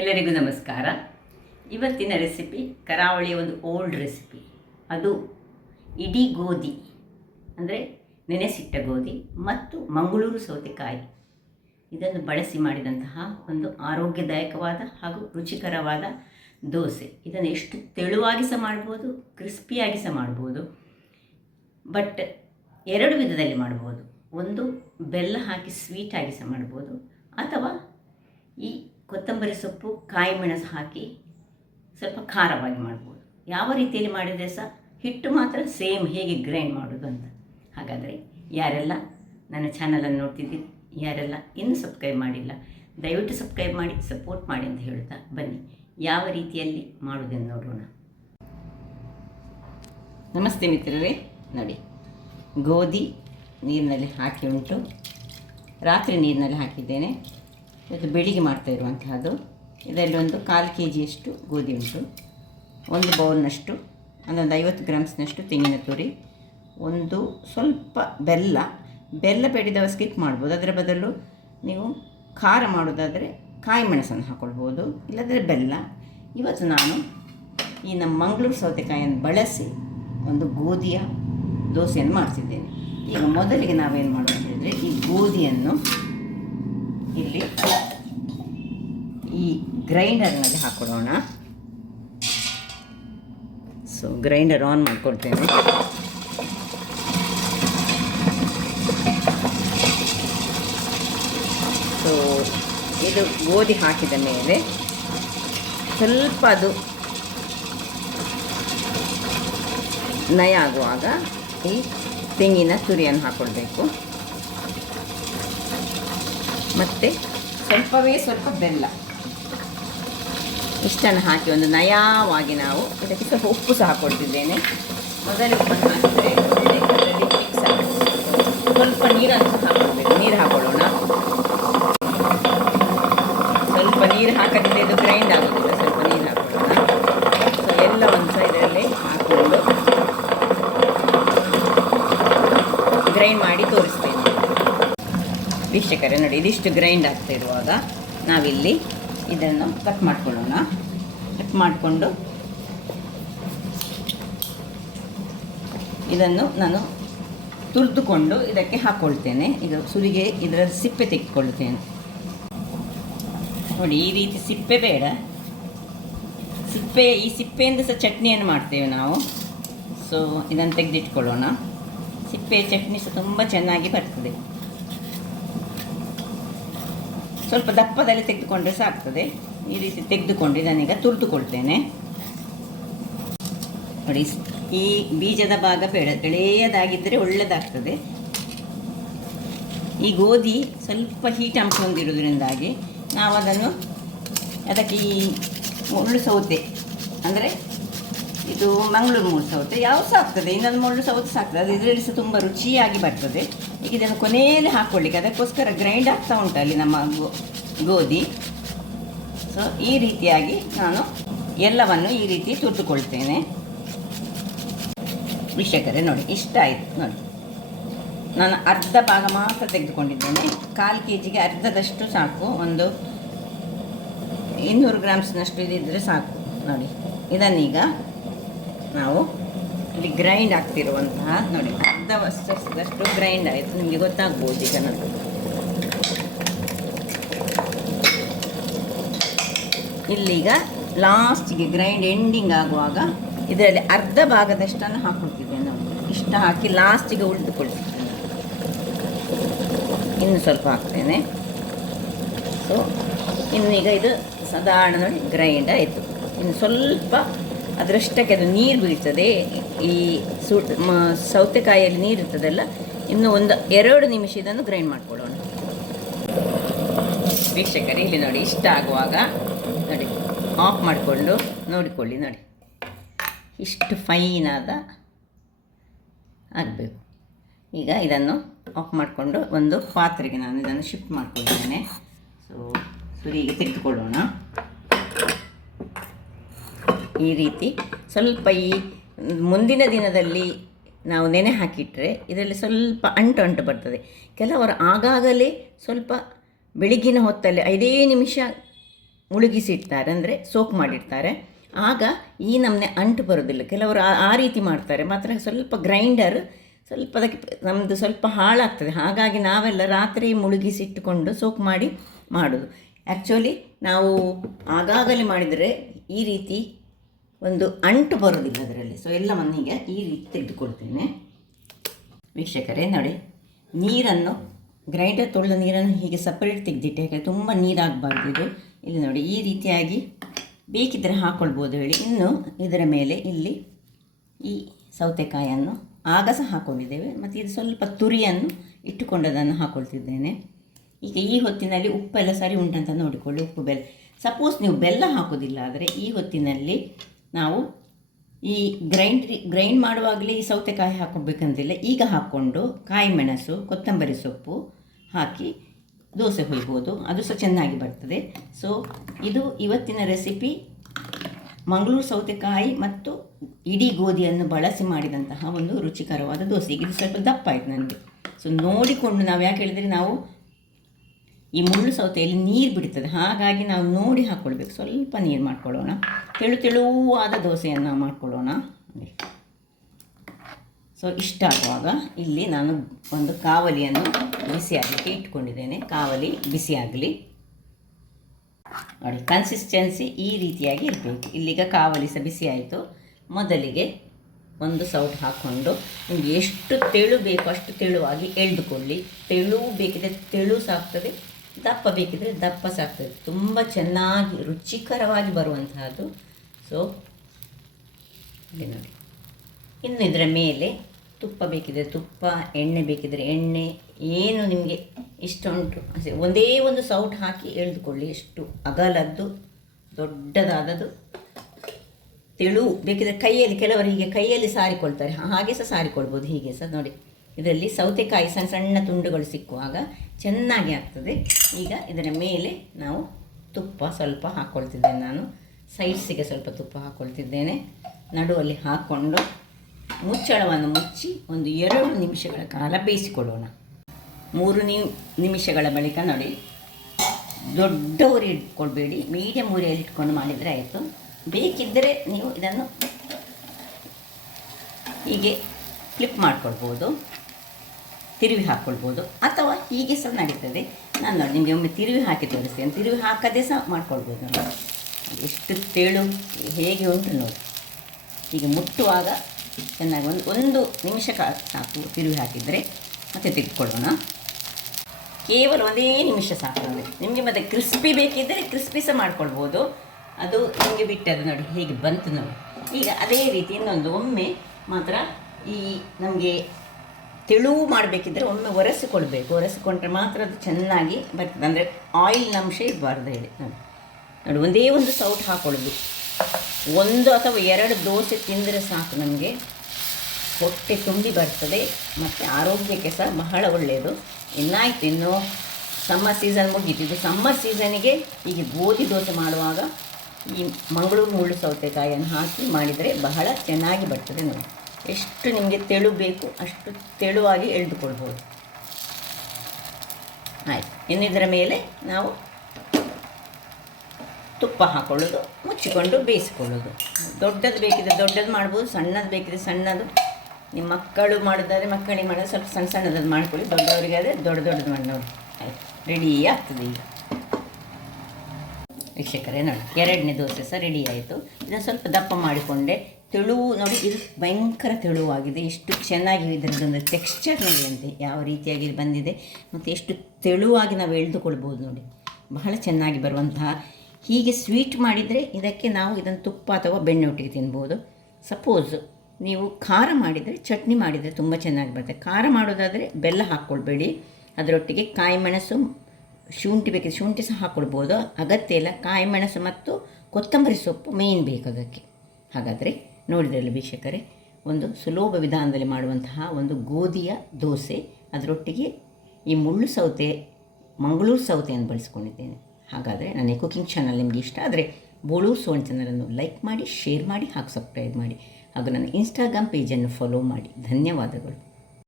ಎಲ್ಲರಿಗೂ ನಮಸ್ಕಾರ. ಇವತ್ತಿನ ರೆಸಿಪಿ ಕರಾವಳಿಯ ಒಂದು ಓಲ್ಡ್ ರೆಸಿಪಿ. ಅದು ಇಡೀ ಗೋಧಿ ಅಂದರೆ ನೆನೆಸಿಟ್ಟ ಗೋಧಿ ಮತ್ತು ಮಂಗಳೂರು ಸೌತೆಕಾಯಿ ಇದನ್ನು ಬಳಸಿ ಮಾಡಿದಂತಹ ಒಂದು ಆರೋಗ್ಯದಾಯಕವಾದ ಹಾಗೂ ರುಚಿಕರವಾದ ದೋಸೆ. ಇದನ್ನು ಎಷ್ಟು ತೆಳುವಾಗಿ ಸಹ ಮಾಡ್ಬೋದು, ಕ್ರಿಸ್ಪಿಯಾಗಿ ಸಹ ಮಾಡ್ಬೋದು. ಬಟ್ ಎರಡು ವಿಧದಲ್ಲಿ ಮಾಡ್ಬೋದು. ಒಂದು ಬೆಲ್ಲ ಹಾಕಿ ಸ್ವೀಟಾಗಿ ಸಹ ಮಾಡ್ಬೋದು, ಅಥವಾ ಈ ಕೊತ್ತಂಬರಿ ಸೊಪ್ಪು ಕಾಯಿ ಮೆಣಸು ಹಾಕಿ ಸ್ವಲ್ಪ ಖಾರವಾಗಿ ಮಾಡ್ಬೋದು. ಯಾವ ರೀತಿಯಲ್ಲಿ ಮಾಡಿದರೆ ಸಹ ಹಿಟ್ಟು ಮಾತ್ರ ಸೇಮ್ ಹೇಗೆ ಗ್ರೈಂಡ್ ಮಾಡೋದು ಅಂತ. ಹಾಗಾದರೆ ಯಾರೆಲ್ಲ ನನ್ನ ಚಾನಲನ್ನು ನೋಡ್ತಿದ್ದೀರಿ, ಯಾರೆಲ್ಲ ಇನ್ನೂ ಸಬ್ಸ್ಕ್ರೈಬ್ ಮಾಡಿಲ್ಲ, ದಯವಿಟ್ಟು ಸಬ್ಸ್ಕ್ರೈಬ್ ಮಾಡಿ ಸಪೋರ್ಟ್ ಮಾಡಿ ಅಂತ ಹೇಳ್ತಾ ಬನ್ನಿ ಯಾವ ರೀತಿಯಲ್ಲಿ ಮಾಡೋದನ್ನು ನೋಡೋಣ. ನಮಸ್ತೆ ಮಿತ್ರರೇ. ನೋಡಿ, ಗೋಧಿ ನೀರಿನಲ್ಲಿ ಹಾಕಿ ಉಂಟು. ರಾತ್ರಿ ನೀರಿನಲ್ಲಿ ಹಾಕಿದ್ದೇನೆ. ಇದು ಬೆಳಿಗ್ಗೆ ಮಾಡ್ತಾ ಇರುವಂತಹದ್ದು. ಇದರಲ್ಲಿ ಒಂದು 1/4 kg ಗೋಧಿ ಉಂಟು. ಒಂದು ಬೌಲ್ನಷ್ಟು ಅಂದರೆ 50 ಗ್ರಾಮ್ಸ್ನಷ್ಟು ತೆಂಗಿನ ತುರಿ, ಒಂದು ಸ್ವಲ್ಪ ಬೆಲ್ಲ ಬೇಡಿದವ ಸ್ಕಿಪ್ ಮಾಡ್ಬೋದು. ಅದರ ಬದಲು ನೀವು ಖಾರ ಮಾಡೋದಾದರೆ ಕಾಯಿ ಮೆಣಸನ್ನು ಹಾಕ್ಕೊಳ್ಬೋದು, ಇಲ್ಲದ್ರೆ ಬೆಲ್ಲ. ಇವತ್ತು ನಾನು ಈ ನಮ್ಮ ಮಂಗಳೂರು ಸೌತೆಕಾಯಿಯನ್ನು ಬಳಸಿ ಒಂದು ಗೋಧಿಯ ದೋಸೆಯನ್ನು ಮಾಡ್ತಿದ್ದೇನೆ. ಈಗ ಮೊದಲಿಗೆ ನಾವೇನು ಮಾಡೋದು ಹೇಳಿದರೆ, ಈ ಗೋಧಿಯನ್ನು ಇಲ್ಲಿ ಈ ಗ್ರೈಂಡರ್ನಲ್ಲಿ ಹಾಕೊಳ್ಳೋಣ. ಸೊ ಗ್ರೈಂಡರ್ ಆನ್ ಮಾಡಿಕೊಳ್ತೇನೆ. ಸೊ ಇದು ಗೋಧಿ ಹಾಕಿದ ಮೇಲೆ ಸ್ವಲ್ಪ ಅದು ನಯ ಆಗುವಾಗ ಈ ತೆಂಗಿನ ತುರಿಯನ್ನು ಹಾಕ್ಕೊಳ್ಬೇಕು. ಮತ್ತು ಸ್ವಲ್ಪ ಬೆಲ್ಲ ಇಷ್ಟನ್ನು ಹಾಕಿ ಒಂದು ನಯವಾಗಿ ನಾವು ಇದಕ್ಕೆ ಸ್ವಲ್ಪ ಉಪ್ಪು ಸಹ ಹಾಕ್ಕೊಳ್ತಿದ್ದೇನೆ. ಮೊದಲಿಗೆ ಹಾಕಿದರೆ ಅದರಲ್ಲಿ ಮಿಕ್ಸ್ ಆಗಿ ಸ್ವಲ್ಪ ನೀರನ್ನು ಸಹ ಹಾಕ್ಕೊಳ್ಬೇಕು. ನೀರು ಹಾಕ್ಕೊಳ್ಳೋಣ. ಸ್ವಲ್ಪ ನೀರು ಹಾಕದಿದ್ದರೆ ಇದು ಗ್ರೈಂಡ್ ಆಗೋದಿಲ್ಲ. ಸ್ವಲ್ಪ ನೀರು ಹಾಕ್ಕೊಳ್ಳೋಣ. ಸೊ ಎಲ್ಲವನ್ನು ಸಹ ಇದರಲ್ಲಿ ಹಾಕ್ಕೊಂಡು ಗ್ರೈಂಡ್ ಮಾಡಿ ತೋರಿಸ್ತೇನೆ ವೀಕ್ಷಕರೇ. ನೋಡಿ, ಇದಿಷ್ಟು ಗ್ರೈಂಡ್ ಆಗ್ತಾ ಇರುವಾಗ ನಾವಿಲ್ಲಿ ಇದನ್ನು ಕಟ್ ಮಾಡ್ಕೊಳ್ಳೋಣ. ಕಟ್ ಮಾಡಿಕೊಂಡು ಇದನ್ನು ನಾನು ತುರಿದುಕೊಂಡು ಇದಕ್ಕೆ ಹಾಕ್ಕೊಳ್ತೇನೆ. ಇದು ಸುರಿಗೆ ಇದರ ಸಿಪ್ಪೆ ತೆಗೆದುಕೊಳ್ತೇನೆ. ನೋಡಿ, ಈ ರೀತಿ ಸಿಪ್ಪೆ ಬೇಡ. ಈ ಸಿಪ್ಪೆಯಿಂದ ಸಹ ಚಟ್ನಿಯನ್ನು ಮಾಡ್ತೇವೆ ನಾವು. ಸೊ ಇದನ್ನು ತೆಗೆದಿಟ್ಕೊಳ್ಳೋಣ. ಸಿಪ್ಪೆ ಚಟ್ನಿ ಸಹ ತುಂಬ ಚೆನ್ನಾಗಿ ಬರ್ತದೆ. ಸ್ವಲ್ಪ ದಪ್ಪದಲ್ಲಿ ತೆಗೆದುಕೊಂಡ್ರೆ ಸಾಕ್ತದೆ. ಈ ರೀತಿ ತೆಗೆದುಕೊಂಡು ಇದನ್ನೀಗ ತುರಿದುಕೊಳ್ತೇನೆ. ನೋಡಿ, ಈ ಬೀಜದ ಭಾಗ ಬೇಡ, ಎಳೆಯದಾಗಿದ್ದರೆ ಒಳ್ಳೆಯದಾಗ್ತದೆ. ಈ ಗೋಧಿ ಸ್ವಲ್ಪ ಹೀಟ್ ಅಂಶ ಹೊಂದಿರೋದ್ರಿಂದಾಗಿ ನಾವು ಅದಕ್ಕೆ ಈ ಮುಳ್ಳು ಸೌತೆ ಅಂದರೆ ಇದು ಮಂಗಳೂರು ಮುಳ್ಳು ಸೌತೆ ಯಾವುದು ಸಾಕ್ತದೆ, ಇನ್ನೊಂದು ಮುಳ್ಳು ಸೌತೆ ಸಾಕ್ತದೆ. ಅದು ಇದರಲ್ಲಿ ಸಹ ತುಂಬ ರುಚಿಯಾಗಿ ಬರ್ತದೆ. ಈಗ ಇದನ್ನು ಕೊನೆಯಲ್ಲಿ ಹಾಕ್ಕೊಳ್ಳಿಕ್ಕೆ ಅದಕ್ಕೋಸ್ಕರ ಗ್ರೈಂಡ್ ಆಗ್ತಾ ಉಂಟಲ್ಲಿ ನಮ್ಮ ಗೋಧಿ. ಸೊ ಈ ರೀತಿಯಾಗಿ ನಾನು ಎಲ್ಲವನ್ನು ಈ ರೀತಿ ತುರಿದುಕೊಳ್ತೇನೆ ವೀಕ್ಷಕರೇ. ನೋಡಿ, ಇಷ್ಟ ಆಯಿತು. ನೋಡಿ, ನಾನು ಅರ್ಧ ಭಾಗ ಮಾತ್ರ ತೆಗೆದುಕೊಂಡಿದ್ದೇನೆ. 1/4 kg ಅರ್ಧದಷ್ಟು ಸಾಕು. ಒಂದು 200 ಗ್ರಾಮ್ಸ್ನಷ್ಟು ಇದಿದ್ದರೆ ಸಾಕು. ನೋಡಿ, ಇದನ್ನೀಗ ನಾವು ಇಲ್ಲಿ ಗ್ರೈಂಡ್ ಆಗ್ತಿರುವಂತಹ ನೋಡಿ ಅರ್ಧವಷ್ಟಷ್ಟು ಗ್ರೈಂಡ್ ಆಯಿತು. ನಿಮಗೆ ಗೊತ್ತಾಗ್ಬೋದು ಈಗ. ನಾನು ಇಲ್ಲೀಗ ಲಾಸ್ಟಿಗೆ ಗ್ರೈಂಡ್ ಎಂಡಿಂಗ್ ಆಗುವಾಗ ಇದರಲ್ಲಿ ಅರ್ಧ ಭಾಗದಷ್ಟನ್ನು ಹಾಕ್ಕೊಳ್ತಿದ್ದೇನೆ. ನಾವು ಇಷ್ಟ ಹಾಕಿ ಲಾಸ್ಟಿಗೆ ಉಳಿದುಕೊಳ್ತಿದ್ದೇನೆ. ಇನ್ನು ಸ್ವಲ್ಪ ಹಾಕ್ತೇನೆ. ಸೊ ಇನ್ನೀಗ ಇದು ಸಾಧಾರಣ ನೋಡಿ ಗ್ರೈಂಡ್ ಆಯಿತು. ಇನ್ನು ಸ್ವಲ್ಪ ಅದರಷ್ಟಕ್ಕೆ ಅದು ನೀರು ಬೀಳ್ತದೆ. ಈ ಸೌತೆಕಾಯಿಯಲ್ಲಿ ನೀರು ಇರ್ತದಲ್ಲ, ಇನ್ನು ಒಂದು 2 ನಿಮಿಷ ಇದನ್ನು ಗ್ರೈಂಡ್ ಮಾಡ್ಕೊಳ್ಳೋಣ ವೀಕ್ಷಕರೇ. ಇಲ್ಲಿ ನೋಡಿ, ಇಷ್ಟ ಆಗುವಾಗ ನೋಡಿ ಆಫ್ ಮಾಡಿಕೊಂಡು ನೋಡಿಕೊಳ್ಳಿ. ನೋಡಿ, ಇಷ್ಟು ಫೈನಾದ ಆಗಬೇಕು. ಈಗ ಇದನ್ನು ಆಫ್ ಮಾಡಿಕೊಂಡು ಒಂದು ಪಾತ್ರೆಗೆ ನಾನು ಇದನ್ನು ಶಿಫ್ಟ್ ಮಾಡ್ಕೊಳ್ತೇನೆ. ಸೊ ಸುರಿಗೆ ತೆಗೆದುಕೊಳ್ಳೋಣ. ಈ ರೀತಿ ಸ್ವಲ್ಪ ಈ ಮುಂದಿನ ದಿನದಲ್ಲಿ ನಾವು ನೆನೆ ಹಾಕಿಟ್ಟರೆ ಇದರಲ್ಲಿ ಸ್ವಲ್ಪ ಅಂಟು ಬರ್ತದೆ. ಕೆಲವರು ಆಗಾಗಲೇ ಸ್ವಲ್ಪ ಬೆಳಗಿನ ಹೊತ್ತಲ್ಲಿ 5 ನಿಮಿಷ ಮುಳುಗಿಸಿಡ್ತಾರೆ, ಅಂದರೆ ಸೋಕ್ ಮಾಡಿರ್ತಾರೆ. ಆಗ ಈ ನಮ್ಮನೆ ಅಂಟು ಬರೋದಿಲ್ಲ. ಕೆಲವರು ಆ ರೀತಿ ಮಾಡ್ತಾರೆ. ಮಾತ್ರ ಸ್ವಲ್ಪ ಗ್ರೈಂಡರ್ ಸ್ವಲ್ಪ ಅದಕ್ಕೆ ನಮ್ಮದು ಸ್ವಲ್ಪ ಹಾಳಾಗ್ತದೆ. ಹಾಗಾಗಿ ನಾವೆಲ್ಲ ರಾತ್ರಿ ಮುಳುಗಿಸಿಟ್ಟುಕೊಂಡು ಸೋಕ್ ಮಾಡಿ ಮಾಡೋದು. ಆ್ಯಕ್ಚುಲಿ ನಾವು ಆಗಾಗಲೇ ಮಾಡಿದರೆ ಈ ರೀತಿ ಒಂದು ಅಂಟು ಬರೋದಿಲ್ಲ ಅದರಲ್ಲಿ. ಸೊ ಎಲ್ಲ ಮಣ್ಣಿಗೆ ಈ ರೀತಿ ತೆಗೆದುಕೊಳ್ತೇನೆ. ವೀಕ್ಷಕರೇ ನೋಡಿ, ನೀರನ್ನು ಗ್ರೈಂಡರ್ ತೊಳೆದ ನೀರನ್ನು ಹೀಗೆ ಸಪ್ರೇಟ್ ತೆಗೆದಿಟ್ಟೆ, ಯಾಕೆಂದರೆ ತುಂಬ ನೀರಾಗಬಾರ್ದು ಇದು. ಇಲ್ಲಿ ನೋಡಿ ಈ ರೀತಿಯಾಗಿ ಬೇಕಿದ್ದರೆ ಹಾಕ್ಕೊಳ್ಬೋದು ಹೇಳಿ. ಇನ್ನು ಇದರ ಮೇಲೆ ಇಲ್ಲಿ ಈ ಸೌತೆಕಾಯನ್ನು ಆಗ ಸಹ ಹಾಕ್ಕೊಂಡಿದ್ದೇವೆ, ಮತ್ತು ಇದು ಸ್ವಲ್ಪ ತುರಿಯನ್ನು ಇಟ್ಟುಕೊಂಡದನ್ನು ಹಾಕ್ಕೊಳ್ತಿದ್ದೇನೆ. ಈಗ ಈ ಹೊತ್ತಿನಲ್ಲಿ ಉಪ್ಪೆಲ್ಲ ಸರಿ ಉಂಟಂತ ನೋಡಿಕೊಳ್ಳಿ, ಉಪ್ಪು ಬೆಲ್ಲ. ಸಪೋಸ್ ನೀವು ಬೆಲ್ಲ ಹಾಕೋದಿಲ್ಲ ಆದರೆ ಈ ಹೊತ್ತಿನಲ್ಲಿ ನಾವು ಈ ಗ್ರೈಂಡ್ ಮಾಡುವಾಗಲೇ ಈ ಸೌತೆಕಾಯಿ ಹಾಕ್ಕೊಳ್ಬೇಕಂತಿಲ್ಲ. ಈಗ ಹಾಕ್ಕೊಂಡು ಕಾಯಿ ಮೆಣಸು, ಕೊತ್ತಂಬರಿ ಸೊಪ್ಪು ಹಾಕಿ ದೋಸೆ ಹೊಯ್ಬೋದು, ಅದು ಸಹ ಚೆನ್ನಾಗಿ ಬರ್ತದೆ. ಸೊ ಇದು ಇವತ್ತಿನ ರೆಸಿಪಿ, ಮಂಗಳೂರು ಸೌತೆಕಾಯಿ ಮತ್ತು ಇಡೀ ಗೋಧಿಯನ್ನು ಬಳಸಿ ಮಾಡಿದಂತಹ ಒಂದು ರುಚಿಕರವಾದ ದೋಸೆ. ಇದು ಸ್ವಲ್ಪ ದಪ್ಪ ಆಯಿತು ನನಗೆ. ಸೊ ನೋಡಿಕೊಂಡು ನಾವು, ಯಾಕೆ ಹೇಳಿದರೆ ನಾವು ಈ ಮುಳ್ಳು ಸೌತೆಯಲ್ಲಿ ನೀರು ಬಿಡ್ತದೆ, ಹಾಗಾಗಿ ನಾವು ನೋಡಿ ಹಾಕ್ಕೊಳ್ಬೇಕು. ಸ್ವಲ್ಪ ನೀರು ಮಾಡ್ಕೊಳ್ಳೋಣ, ತೆಳುವಾದ ದೋಸೆಯನ್ನು ನಾವು ಮಾಡ್ಕೊಳ್ಳೋಣ. ಸೊ ಇಷ್ಟ ಆಗುವಾಗ ಇಲ್ಲಿ ನಾನು ಒಂದು ಕಾವಲಿಯನ್ನು ಬಿಸಿಯಾಗಲಿಕ್ಕೆ ಇಟ್ಕೊಂಡಿದ್ದೇನೆ. ಕಾವಲಿ ಬಿಸಿಯಾಗಲಿ ನೋಡಿ, ಕನ್ಸಿಸ್ಟೆನ್ಸಿ ಈ ರೀತಿಯಾಗಿ ಇರಬೇಕು. ಇಲ್ಲಿಗ ಕಾವಲಿ ಸಹ ಬಿಸಿ ಆಯಿತು. ಮೊದಲಿಗೆ ಒಂದು ಸೌಟ್ ಹಾಕ್ಕೊಂಡು ನಿಮಗೆ ಎಷ್ಟು ತೆಳು ಬೇಕು ಅಷ್ಟು ತೆಳುವಾಗಿ ಎಳೆದುಕೊಳ್ಳಿ. ತೆಳು ಬೇಕಿದ್ರೆ ತೆಳು ಸಾಕ್ತದೆ, ದಪ್ಪ ಬೇಕಿದ್ರೆ ದಪ್ಪ ಸಾಕ್ತದೆ. ತುಂಬ ಚೆನ್ನಾಗಿ ರುಚಿಕರವಾಗಿ ಬರುವಂತಹದ್ದು. ಸೊ ಇಲ್ಲಿ ನೋಡಿ, ಇನ್ನು ಇದರ ಮೇಲೆ ತುಪ್ಪ ಬೇಕಿದ್ರೆ ತುಪ್ಪ, ಎಣ್ಣೆ ಬೇಕಿದ್ರೆ ಎಣ್ಣೆ, ಏನು ನಿಮಗೆ ಇಷ್ಟ ಉಂಟು ಒಂದೇ ಒಂದು ಸೌಟ್ ಹಾಕಿ ಎಳೆದುಕೊಳ್ಳಿ. ಎಷ್ಟು ಅಗಲದ್ದು ದೊಡ್ಡದಾದದ್ದು ತೆಳು ಬೇಕಿದ್ರೆ ಕೈಯಲ್ಲಿ, ಕೆಲವರು ಹೀಗೆ ಕೈಯಲ್ಲಿ ಸಾರಿಕೊಳ್ತಾರೆ, ಹಾಗೆ ಸಹ ಸಾರಿಕೊಳ್ಬೋದು. ಹೀಗೆ ಸಹ ನೋಡಿ, ಇದರಲ್ಲಿ ಸೌತೆಕಾಯಿ ಸಣ್ಣ ಸಣ್ಣ ತುಂಡುಗಳು ಸಿಕ್ಕುವಾಗ ಚೆನ್ನಾಗಿ ಆಗ್ತದೆ. ಈಗ ಇದರ ಮೇಲೆ ನಾವು ತುಪ್ಪ ಸ್ವಲ್ಪ ಹಾಕ್ಕೊಳ್ತಿದ್ದೇನೆ. ನಾನು ಸೈಡ್ಸಿಗೆ ಸ್ವಲ್ಪ ತುಪ್ಪ ಹಾಕ್ಕೊಳ್ತಿದ್ದೇನೆ. ನಡುವಲ್ಲಿ ಹಾಕ್ಕೊಂಡು ಮುಚ್ಚಳವನ್ನು ಮುಚ್ಚಿ ಒಂದು 2 ನಿಮಿಷಗಳ ಕಾಲ ಬೇಯಿಸಿಕೊಳ್ಳೋಣ. 3 ನಿಮಿಷಗಳ ಬಳಿಕ ನೋಡಿ, ದೊಡ್ಡ ಉರಿ ಇಟ್ಕೊಳ್ಬೇಡಿ, ಮೀಡಿಯಮ್ ಉರಿಯಲ್ಲಿ ಇಟ್ಕೊಂಡು ಮಾಡಿದರೆ ಆಯಿತು. ಬೇಕಿದ್ದರೆ ನೀವು ಇದನ್ನು ಹೀಗೆ ಫ್ಲಿಪ್ ಮಾಡ್ಕೊಳ್ಬೋದು, ತಿರುವಿ ಹಾಕ್ಕೊಳ್ಬೋದು, ಅಥವಾ ಹೀಗೆ ಸಹ ನಡೀತದೆ. ನಾನು ನೋಡಿ ನಿಮಗೆ ಒಮ್ಮೆ ತಿರುವಿ ಹಾಕಿ ತೋರಿಸ್ತೇನೆ. ತಿರುವಿ ಹಾಕದೇ ಸಹ ಮಾಡ್ಕೊಳ್ಬೋದು. ನೋಡಿ ಎಷ್ಟು ತೆಳು ಹೇಗೆ ಉಂಟು ನೋಡಿ. ಹೀಗೆ ಮುಟ್ಟುವಾಗ ಚೆನ್ನಾಗಿ ಒಂದು ನಿಮಿಷ ಸಾಕು ತಿರುವಿ ಹಾಕಿದರೆ. ಮತ್ತೆ ತೆಗೆದುಕೊಳ್ಳೋಣ. ಕೇವಲ 1 ನಿಮಿಷ ಸಾಕು. ಅಂದರೆ ನಿಮಗೆ ಮತ್ತೆ ಕ್ರಿಸ್ಪಿ ಬೇಕಿದ್ದರೆ ಕ್ರಿಸ್ಪಿ ಸಹ ಮಾಡ್ಕೊಳ್ಬೋದು, ಅದು ನಿಮಗೆ ಬಿಟ್ಟದ್ದು. ನೋಡಿ ಹೇಗೆ ಬಂತು ನೋಡಿ. ಈಗ ಅದೇ ರೀತಿ ಇನ್ನೊಂದು ಒಮ್ಮೆ ಮಾತ್ರ ಈ ನಮಗೆ ತೆಳು ಮಾಡಬೇಕಿದ್ರೆ ಒಮ್ಮೆ ಒರೆಸಿಕೊಳ್ಬೇಕು. ಒರೆಸಿಕೊಂಡ್ರೆ ಮಾತ್ರ ಅದು ಚೆನ್ನಾಗಿ ಬರ್ತದೆ, ಅಂದರೆ ಆಯಿಲ್ ಅಂಶ ಇರಬಾರ್ದು ಹೇಳಿ. ನೋಡಿ ಒಂದೇ ಒಂದು ಸೌಟ್ ಹಾಕ್ಕೊಳ್ಳೋದು. 1 ಅಥವಾ 2 ದೋಸೆ ತಿಂದರೆ ಸಾಕು, ನಮಗೆ ಹೊಟ್ಟೆ ತುಂಬಿ ಬರ್ತದೆ ಮತ್ತು ಆರೋಗ್ಯಕ್ಕೆ ಸಹ ಬಹಳ ಒಳ್ಳೆಯದು. ಇನ್ನಾಯ್ತು, ಇನ್ನು ಸಮ್ಮರ್ ಸೀಸನ್ ಮುಗೀತು. ಇದು ಸಮ್ಮರ್ ಸೀಸನಿಗೆ ಹೀಗೆ ಗೋಧಿ ದೋಸೆ ಮಾಡುವಾಗ ಈ ಮಂಗಳೂರು ಮುಳ್ಳು ಸೌತೆಕಾಯಿಯನ್ನು ಹಾಕಿ ಮಾಡಿದರೆ ಬಹಳ ಚೆನ್ನಾಗಿ ಬರ್ತದೆ. ನೋಡಿ ಎಷ್ಟು ನಿಮಗೆ ತೆಳು ಬೇಕು ಅಷ್ಟು ತೆಳುವಾಗಿ ಎಳೆದುಕೊಳ್ಬೋದು. ಆಯಿತು, ಇನ್ನು ಇದರ ಮೇಲೆ ನಾವು ತುಪ್ಪ ಹಾಕ್ಕೊಳ್ಳೋದು, ಮುಚ್ಚಿಕೊಂಡು ಬೇಯಿಸಿಕೊಳ್ಳೋದು. ದೊಡ್ಡದು ಬೇಕಿದ್ರೆ ದೊಡ್ಡದು ಮಾಡ್ಬೋದು, ಸಣ್ಣದು ಬೇಕಿದ್ರೆ ಸಣ್ಣದು. ನಿಮ್ಮ ಮಕ್ಕಳು ಮಾಡೋದಾದರೆ ಮಕ್ಕಳಿಗೆ ಮಾಡೋದು ಸ್ವಲ್ಪ ಸಣ್ಣ ಸಣ್ಣದನ್ನು ಮಾಡ್ಕೊಳ್ಳಿ, ದೊಡ್ಡವರಿಗೆ ಆದರೆ ದೊಡ್ಡದು ಮಾಡಿ ನೋಡಿ. ಆಯಿತು, ರೆಡಿ ಆಗ್ತದೆ. ಈಗ ವೀಕ್ಷಕರೇ ನೋಡಿ, 2ನೇ ದೋಸೆ ಸಹ ರೆಡಿ ಆಯಿತು. ಇದನ್ನು ಸ್ವಲ್ಪ ದಪ್ಪ ಮಾಡಿಕೊಂಡೆ. ತೆಳುವು ನೋಡಿ, ಇದು ಭಯಂಕರ ತೆಳುವಾಗಿದೆ. ಎಷ್ಟು ಚೆನ್ನಾಗಿ ಇದರದೊಂದು ಟೆಕ್ಸ್ಚರ್ ನೋಡಿ ಅಂತೆ ಯಾವ ರೀತಿಯಾಗಿ ಬಂದಿದೆ, ಮತ್ತು ಎಷ್ಟು ತೆಳುವಾಗಿ ನಾವು ಎಳೆದುಕೊಳ್ಬೋದು ನೋಡಿ. ಬಹಳ ಚೆನ್ನಾಗಿ ಬರುವಂತಹ, ಹೀಗೆ ಸ್ವೀಟ್ ಮಾಡಿದರೆ ಇದಕ್ಕೆ ನಾವು ಇದನ್ನು ತುಪ್ಪ ಅಥವಾ ಬೆಣ್ಣೆ ಒಟ್ಟಿಗೆ ತಿನ್ಬೋದು. ಸಪೋಸ್ ನೀವು ಖಾರ ಮಾಡಿದರೆ, ಚಟ್ನಿ ಮಾಡಿದರೆ ತುಂಬ ಚೆನ್ನಾಗಿ ಬರ್ತದೆ. ಖಾರ ಮಾಡೋದಾದರೆ ಬೆಲ್ಲ ಹಾಕ್ಕೊಳ್ಬೇಡಿ, ಅದರೊಟ್ಟಿಗೆ ಕಾಯಿ ಮೆಣಸು, ಶುಂಠಿ ಬೇಕಿದ್ರೆ ಶುಂಠಿ ಸಹ ಹಾಕ್ಕೊಳ್ಬೋದು, ಅಗತ್ಯ ಇಲ್ಲ. ಕಾಯಿ ಮೆಣಸು ಮತ್ತು ಕೊತ್ತಂಬರಿ ಸೊಪ್ಪು ಮೇಯ್ನ್ ಬೇಕು ಅದಕ್ಕೆ. ಹಾಗಾದರೆ ನೋಡಿದ್ರಲ್ಲ ವೀಕ್ಷಕರೇ, ಒಂದು ಸುಲಭ ವಿಧಾನದಲ್ಲಿ ಮಾಡುವಂತಹ ಒಂದು ಗೋಧಿಯ ದೋಸೆ, ಅದರೊಟ್ಟಿಗೆ ಈ ಮುಳ್ಳು ಸೌತೆ, ಮಂಗಳೂರು ಸೌತೆಯನ್ನು ಬಳಸ್ಕೊಂಡಿದ್ದೇನೆ. ಹಾಗಾದರೆ ನನ್ನ ಕುಕಿಂಗ್ ಚಾನಲ್ ನಿಮಗೆ ಇಷ್ಟ ಆದರೆ ಬೋಳೂರು ಸೋಣ್ ಚಾನಲನ್ನು ಲೈಕ್ ಮಾಡಿ, ಶೇರ್ ಮಾಡಿ, ಹಾಗೂ ಸಬ್ಸ್ಕ್ರೈಬ್ ಮಾಡಿ, ಹಾಗೂ ನನ್ನ ಇನ್ಸ್ಟಾಗ್ರಾಮ್ ಪೇಜನ್ನು ಫಾಲೋ ಮಾಡಿ. ಧನ್ಯವಾದಗಳು.